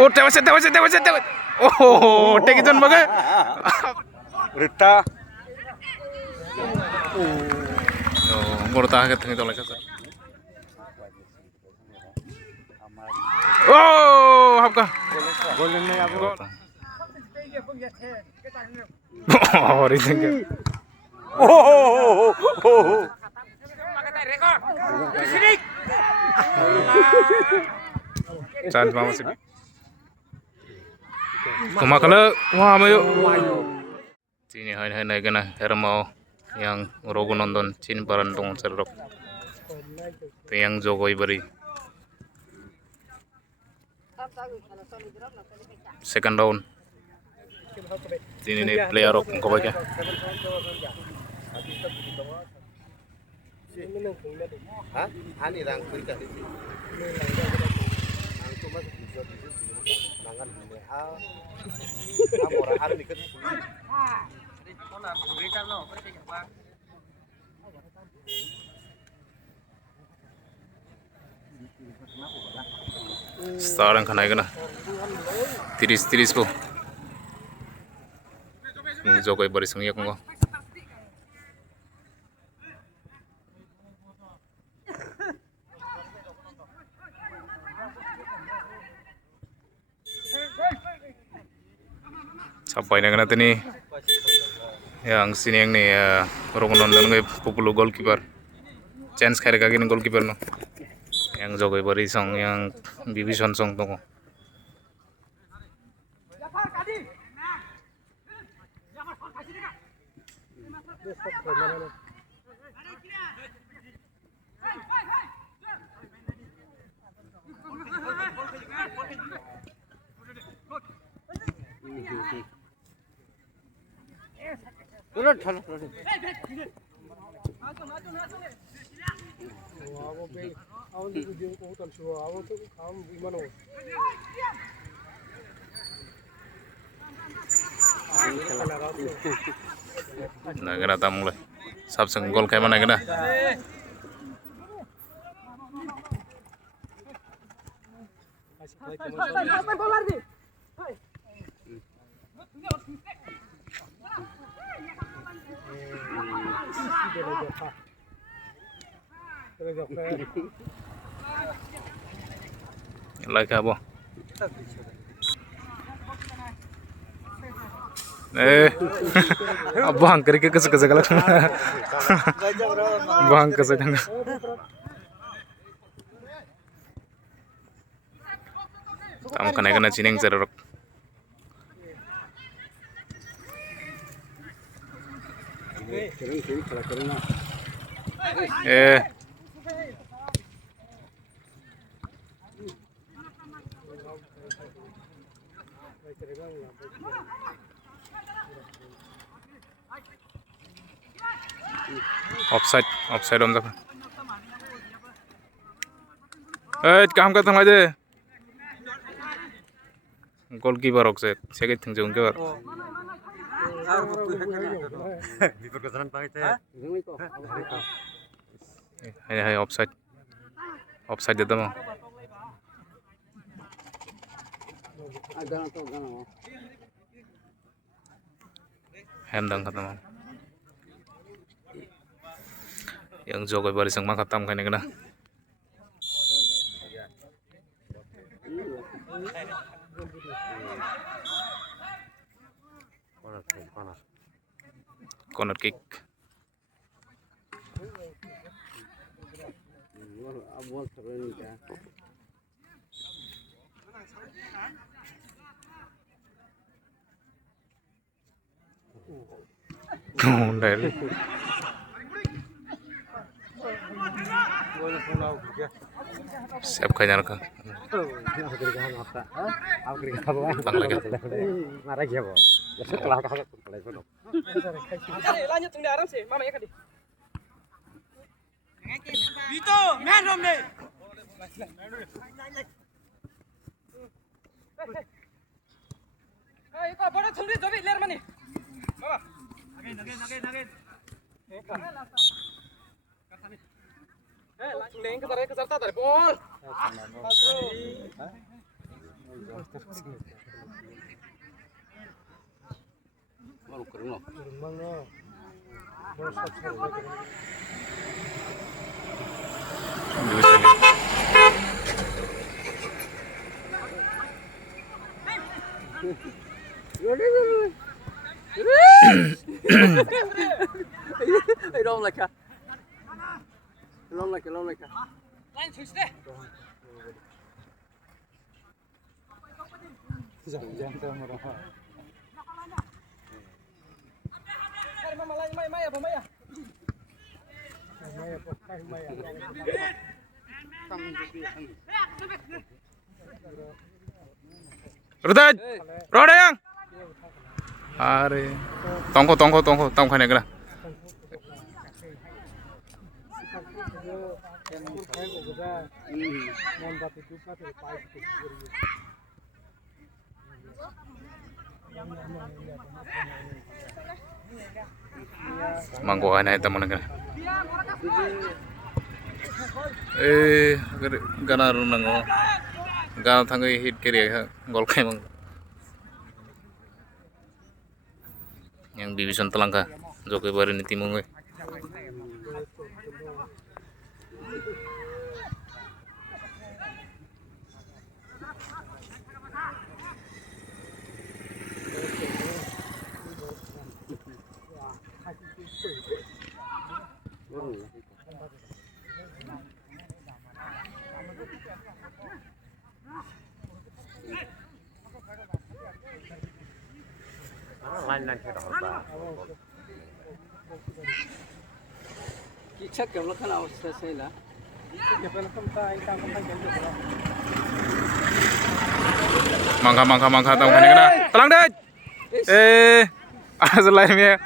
Oh, tewas. Oh, take it on baga. Rita. Oh, murtah ke tengah tolak sasa. Oh, apa? Golden में आप Oh, ringan. Oh. Chance mama sih. Kemakana, wah mayo. Sini hai naik kena hermau yang Rogunondon Chin Barandong serok. Yang Jogoi beri. Second round. Sini nih player rok kau baca. Hah? Ani rang kerja di sini. Aku masuk bisa di sini. Nangan mehal. Kamu orang hari ni kan? Sekarang kan naik kena. Tiris ko. Jogoi beri sengnya ko. Sampai dengan nanti nih yang sini yang nih Rogunondon ngai populu goalkeeper chance kaya kagin goalkeeper no yang Jogoi beri song yang Bibison song tong nah kena tamu lah sab seng gol kayak mana kena like apa abang kerja kesek kalau bang kesek kamu kena cineng cerok offside om tak काम करता हूँ अजय गोलकीपर होक से सेके थिंग जो उनके बार है ऑफसाइड देता हूँ हैमदंग खत्म yang Jogoi bari sang makatam kene kena corner kick dari siap kayaknya kan marah dia boh setelah kakak mulai sono lanjut tunggu aram sih mama ya kan itu main rom deh ayo kau bodoh sendiri coba lihat mana baba again langsung leng ke sana dari bol Long like a. Long like a. Line switch deh. Cari mama lain Maya apa Maya? Rutaj, roda yang. Are, tongko kene kena. Mangko ana teman kena. Gana runango. Gana thangai hit kiri gol kai mang. Yang Bibison Telangka, Jokowi baru ini timung. Lain cái đó ba. Chắc kiểu nó cái nào sẽ là. Mangka tahu kan kena. Telang deh. Selainnya.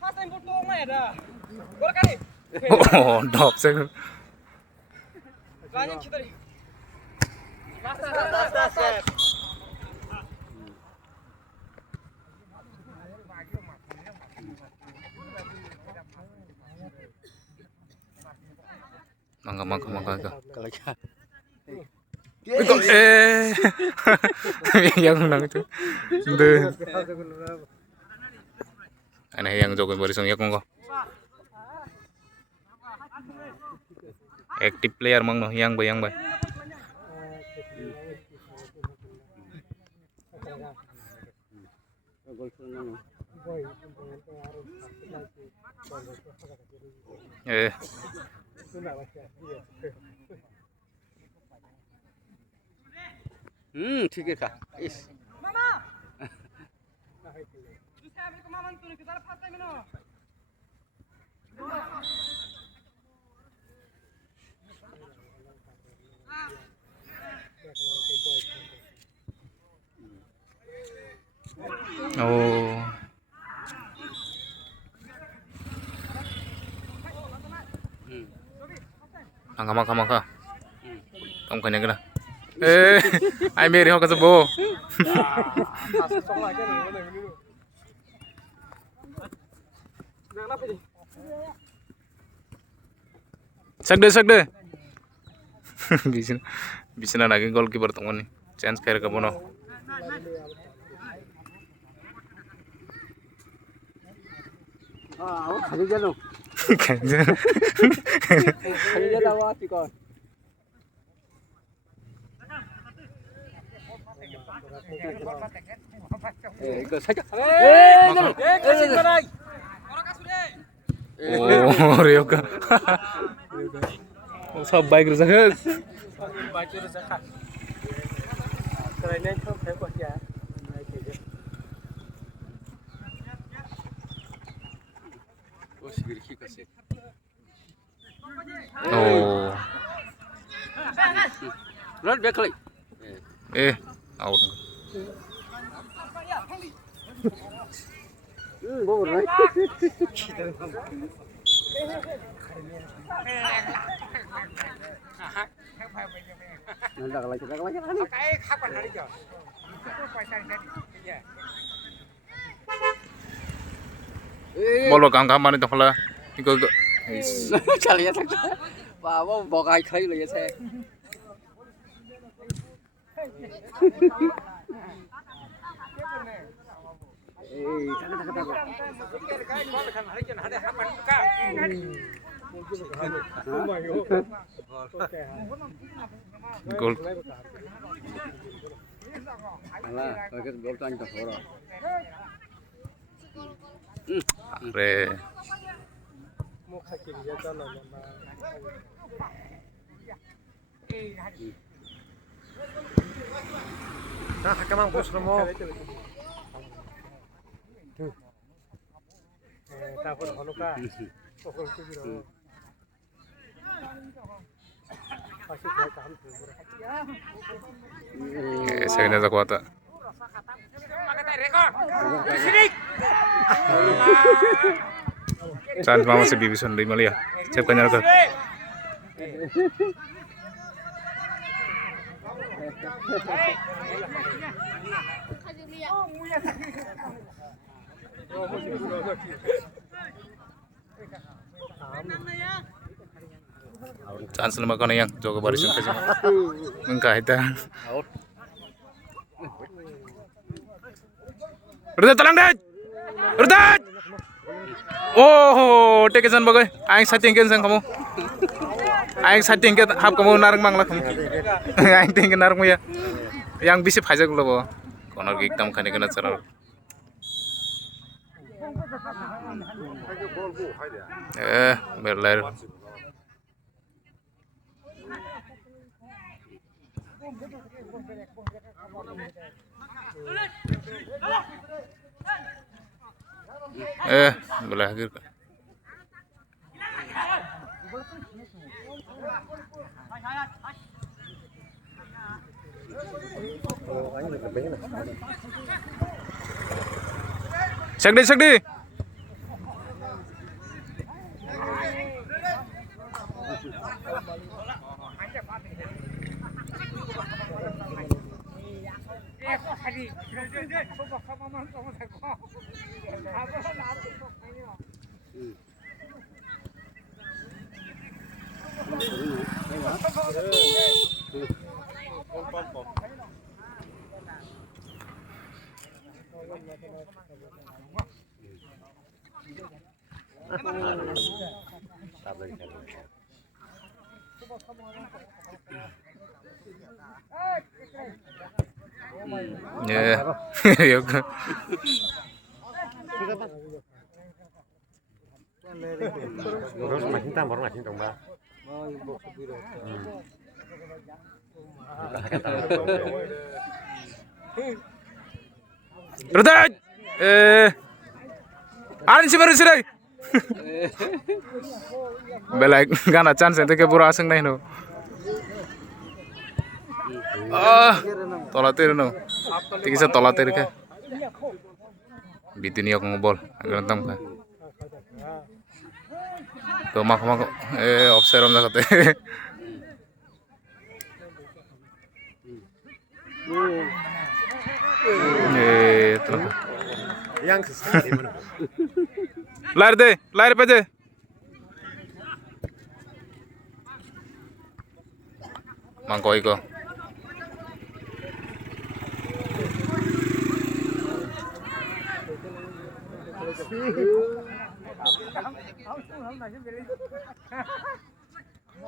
Hasan butuh Maya dah. Gol kali. Oh, dop sih. Lanjut kita nih. Mangka. Kok yang menang itu. Aneh yang Jokowi barisong ya kok. Active player mang noh yang bay. ठीक है का इस Mama. Bisa ambil ke mama tuh kita lepas time ini. Oh. Mangka. Kamu kan yang kena. Ai meri ho ka sebo. Sak deh. Bisa lagi goalkeeper teman nih. Chance kayak kamu no. खाली जानो खाली जाता हुआ थी कौन Oh, Ryoka. सब बाइक रखा Baca rezeki. Kerennya itu saya buat ya. Oh, segera kasih. Oh. Rod back kali. Out. Bawa right. Nanti lagi. Kayak kapan hari itu? Itu pasang tadi. Iya. Bolo kamu itu kalau ikut Chali ya sakit. Bawa bawa kai lagi saya. Gol. Are. Nah, kamang bos mo. Tapos ano ka? Pokol ko biro. Pasti ko kaham tu. Saya kena tak kuat. Chance mama se bibi sun Malia. Siap kanya ka. Chance lama kau yang jogo baris sun kasi. Mengka ita. Urdat talang daj. Urdat. Oh, tekesan bagai. Aing satingken sang kamu. Aing satingken hap kamu narang mangla kamu. Aing tingken narang ya. Yang bisip haja gulo bo. Konar giktam khane kena cara. Berlair. Boleh akhir. Sakdi. Ya, yoga. Terus makin tambah makin tambah. Rudat. Arin si baru sirai. Belai gana chance ente ke pura asing nahi no. Tolatir no. Tikisa tolatir ke. Bitini aku ngobol. Agar tam ka. To mak offside ram jakate. Yang sesat mana? Layar pe de. Mangkoi ko.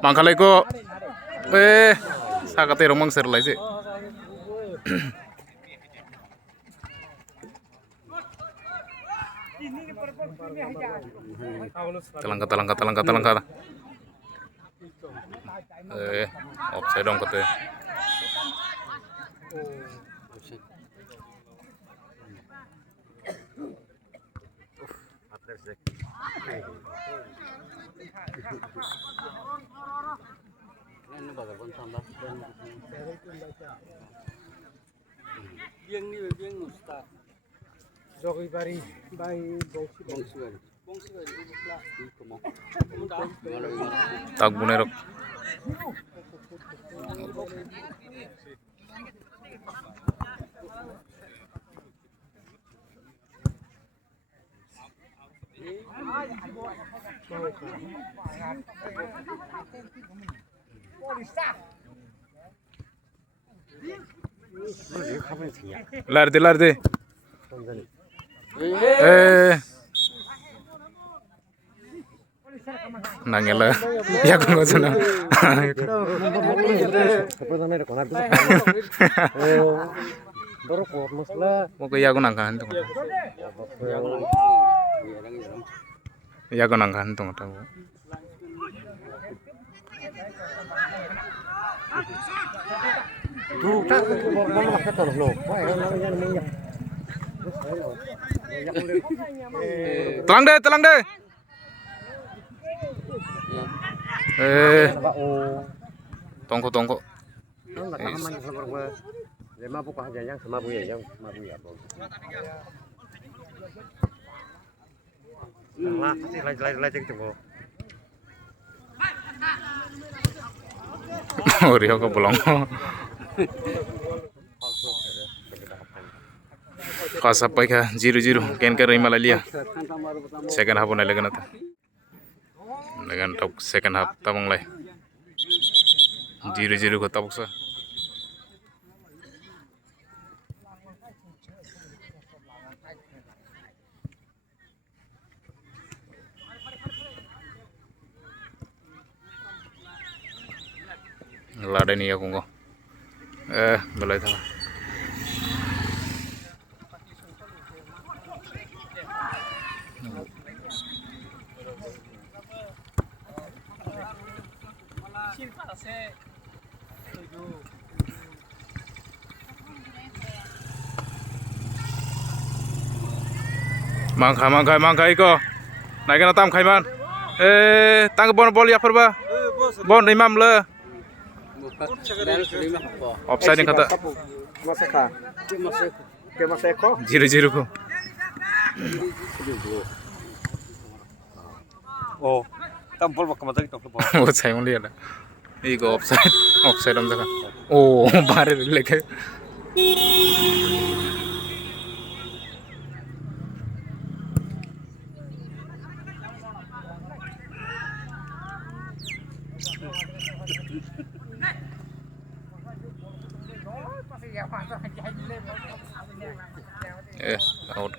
Mangkalai ko. Sakate romang ser lai sih. Talangka. Offside dong kate. Jogi bari by Tak bunerok. Lar de. Nangela ya kung ano na. Kebetulan ada konar bisa. Baru kuat masalah. Mo ko ya ko nangkan tong. Ya ko nangkan tong ta. Tuh, tak mau makan terus lo. Wah, namanya minyak. Telang deh. Tongko. Nó là cảm ơn các bạn. Để mà buka aja yang sama bu ya, Bang. Lah, pasti lagi tunggu. Oh, Rio ko belum. Khasa pai ka 0-0 ken ka rima lalia. Second half na lagan ata. Lagan top second half tabang lai. 0-0 ko tabok sa. Lada ni aku ngo. Belai tha. Mangkai ko. Naik na tam khai man. Tang bol ya perba. Bon imam le. Offside ni kata. Maseka. Ke Maseko. 0-0 ko. Oh, tampol bak kamata kita klub. Oh, saya mau lihat. Iko offside am jaka. Oh, bare leke. Out.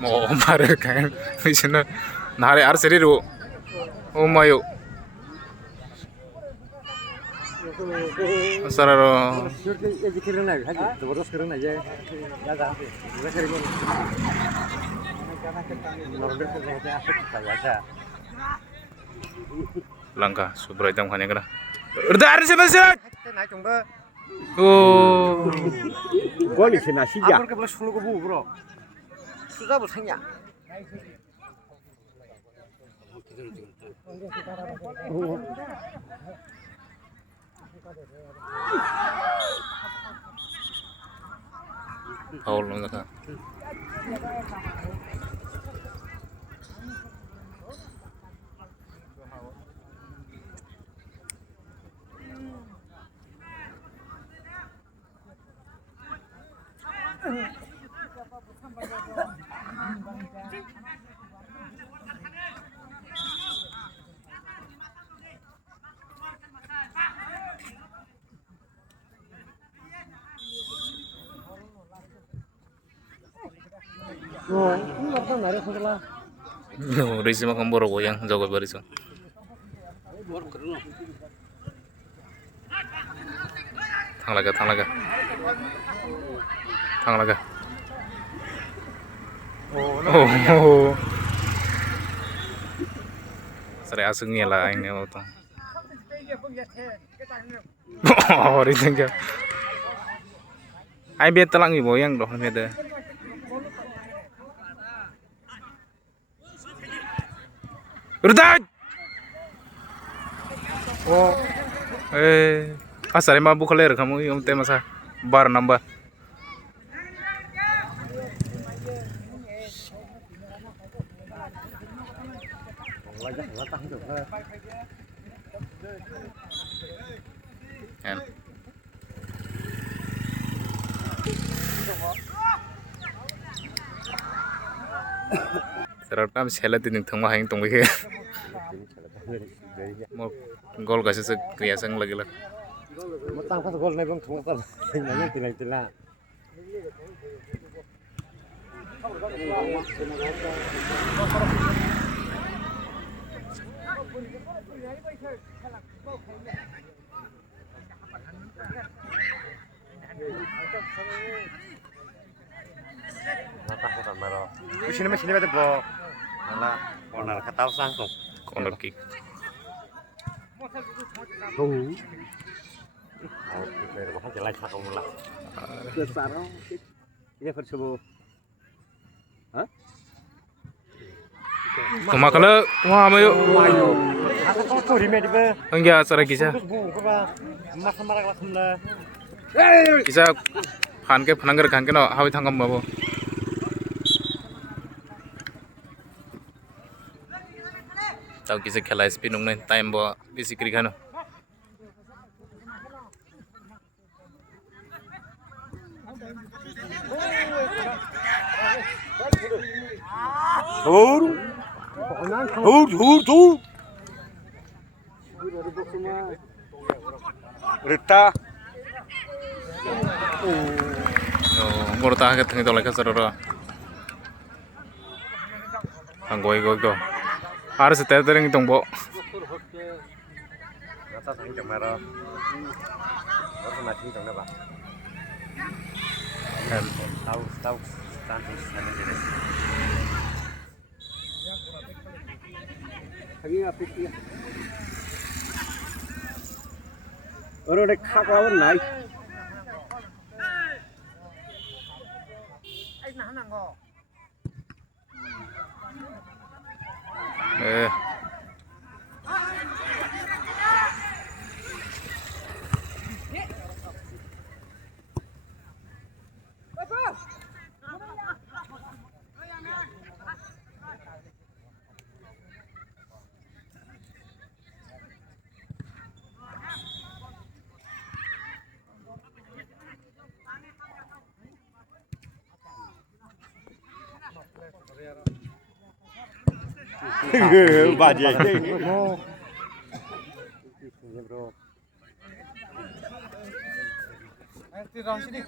Mau bare kan. Misna nare ar seri ro. Oh mayo. Sararo. ये जिक्र ना है जबरदस्त करना है या जा ये करेंगे नॉर्मल से रहते हैं ऐसा Langka subra jam khanya kana. Urdar se masjid. naik coba Oh. gua di sini sih ya. Apa ke 10 ke bu, bro? Sudah busanya. Foul lang ka. Oh, ini apa nari setelah? No, risi makam boro go yang jago bariso. Thang laga. Oh. Sare asung ni lah ini auto. Oh, risi ka. Ai bet telang ni boyang doh mede. Urdat. Oh. Asare mabu khaler kamu om te masa bar number. Kan. Serap tam sela tin thong ma hang tong ke. Mau gol kasih sekria sang lagi lah. Matang pas gol nih bang thung pas nanya tidak. Matang pas maro. Sini betul bo. Malah corner ketau sangkung. Corner kick. Tuh. Oke, bahkan jelek satu mula. Besar. Ini versi hah? Cuma kalau wah mayo. Aku kok tuh remedi be. Enggak acara kisah. Mas marah lah kumla. Kisah kan ke penanggar kan ke no hawi tangkam babu. Tahu kisah खेला स्पिन उन्हें टाइम बो बेसिकली खानो Rita. Oh, gua tahu kita tinggal lagi serara. Anggoi go. Harus tetering itu bo. Rata sang kamera. Orang mati tong apa? Tahu status sana jenis. Lagi apa sih? Orang dek kawan naik. Baje. Bro. Nanti round sini.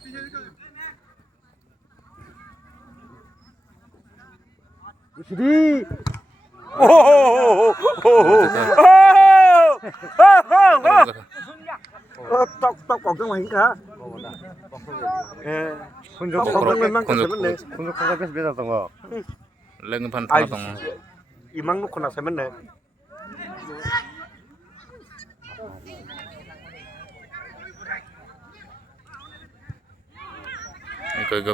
Sini. Tok còn cái ngoài cả. Kunjuk memang sebenarnya. Kunjuk kan beda tong. Lagi pan tong. Imang nu kena sebenarnya. Go.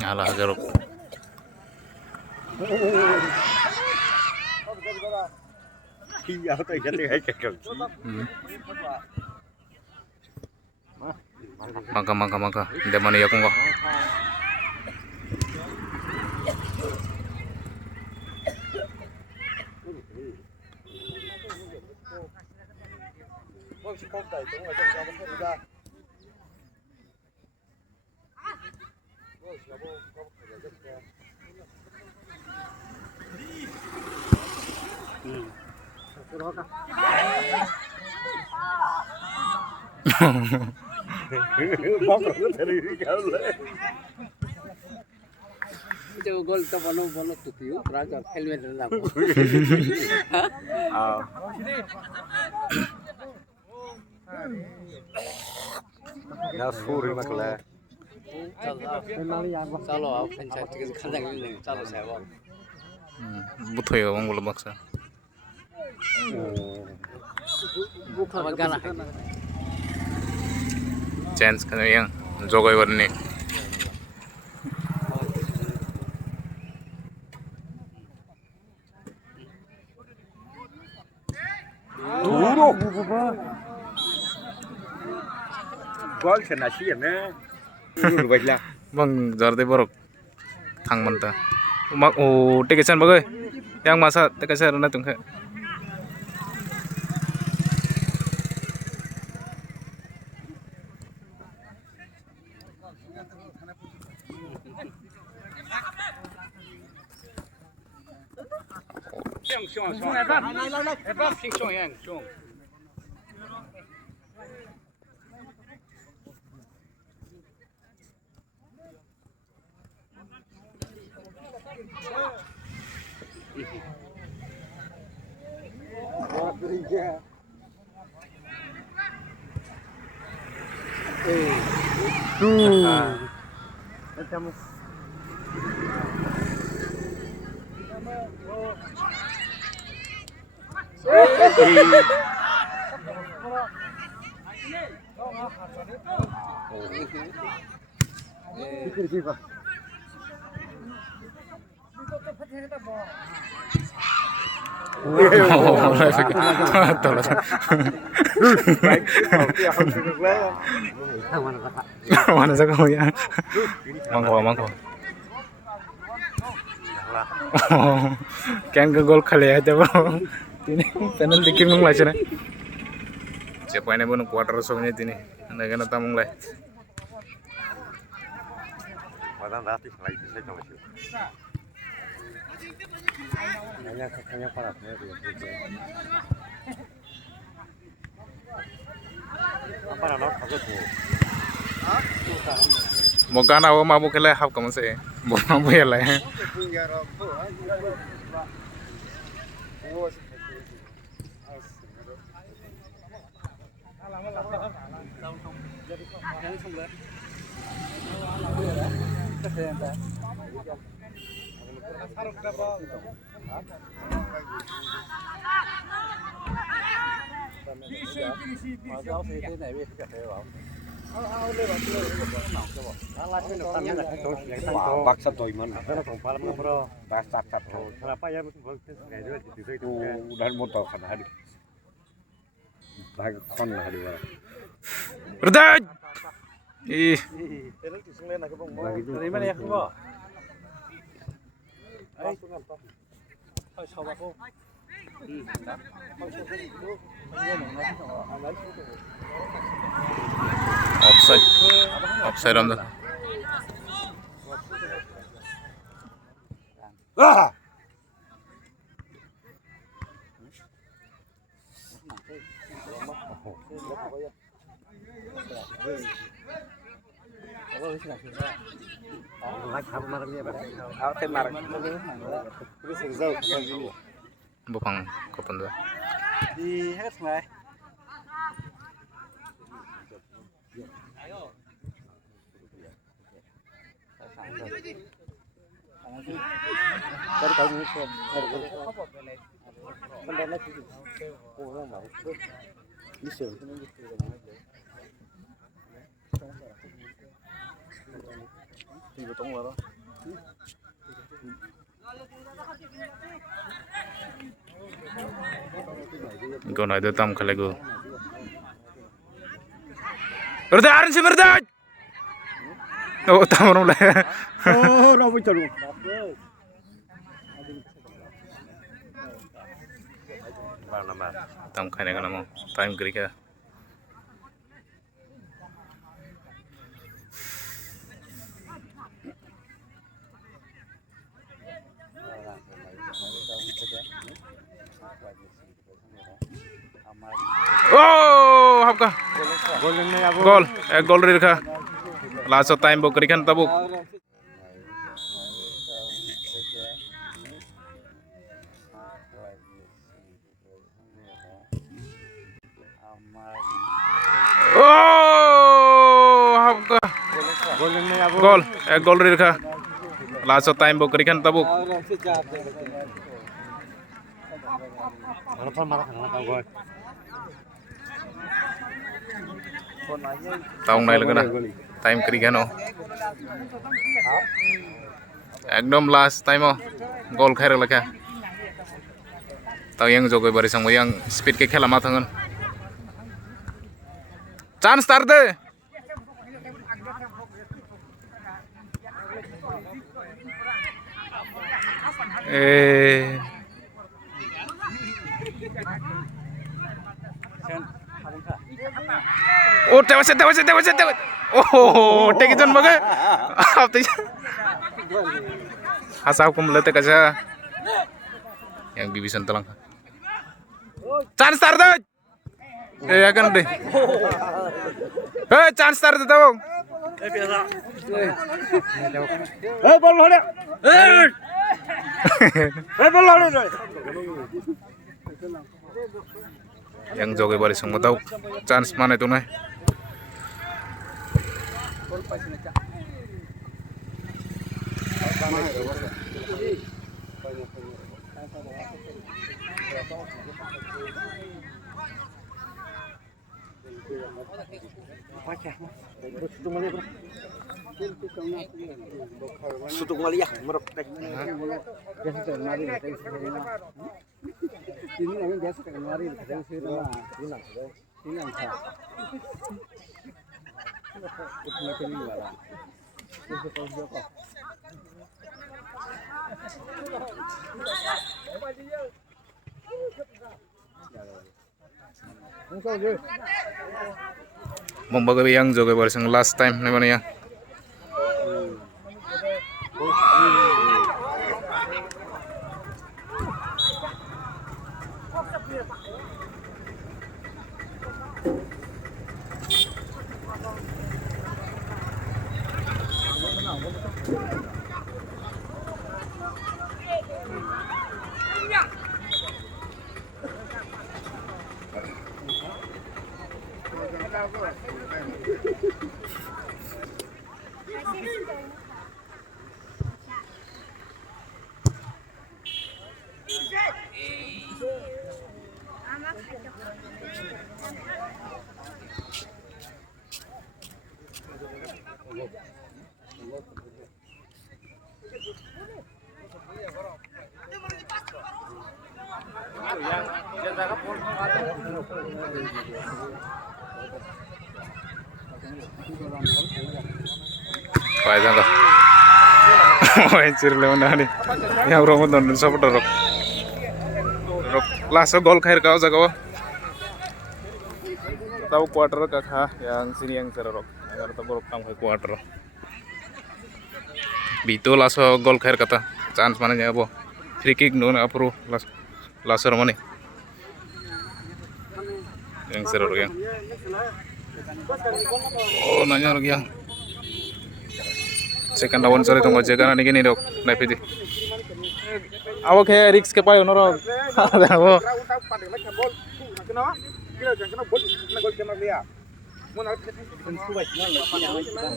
Alah garuk. Iya, tuh jadi kayak gitu. Maka. Di mana ya kong? Itu gol to bolo tukiu raja helmet na ako. Ya suri makla. Chalo ao panchayat ke khandang ni chalo sabo. Butoy ang ulo baksa. Apa gana? chance kan yang jogai warni gol kena sih na baiklah bang jarte borok thang manta mak o tekesan bagai yang masa tekesan na tungkha macam mana sa kau ya mangko kan ke gol khale aja bro tini penalty dikin mung lai chana siapa ini pun quarter sognya tini anda kan tamung lai badan ratif lagi saya coba sih hanya para apa nama aku tuh mau kan awak mabuk kelai hap kamu sih mau mabuk ya lai baksa toy man karena tompal mana bro baksa cat kenapa ya udah motor kan hari bag kon hari Berdaj ih dari mana ya bro offside on the bopang kapan tuh di head mai dari kamu itu pendana itu orang mau bisa tiga tong lah kau nak itu tam kalau gue Berdaj sih berdaj oh tam orang lah oh rabu caru tam खाने का नाम टाइम करी क्या oh आपका गोल एक गोल रखा last time वो करी खान तब आपका गोल एक गोल रखा लास्ट टाइम वो करी खान तब Nó phân mà thằng nào rồi. Tao này là cái nào time kiri kan ekdom last time gol khair laka tau yang jogai bari sang yang speed ke khela ma thangan chance tar de oh tewas oh take jon baga apa asa hukum lete kaca yang bibisan telang chance tar de ya kan deh chance tar de tau Bol lo dia. Bol lo dia. Yang jogai bari sang tau chance mana itu nai Sutuk Malia merok tek. Ini lagi biasa kan mari kadang sih nama hilang hilang sah. Itu macam ni lah. Itu kalau apa? membagai yang jogai bari sang last time nih mana ya Kaya ka. Oy, cirle mana ni. Yang romo don support rok. Rok last gol khair ka jaga. Tahu quarter ka kha yang sini yang rok. Agar to borok kam quarter. Bito last gol khair kata. Chance mana nya abo. Free kick no na apro last mane. Yang rok yang. Oh, nanya rok yang. Second lawan sore tunggu jaga nani gini dok naik pidi. Awak kayak risk ke payo noro. Awak.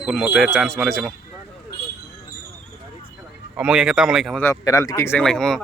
Pun mau teh chance mana sih mau? Omong yang kita mulai kamu sah penalti kick seng lagi kamu.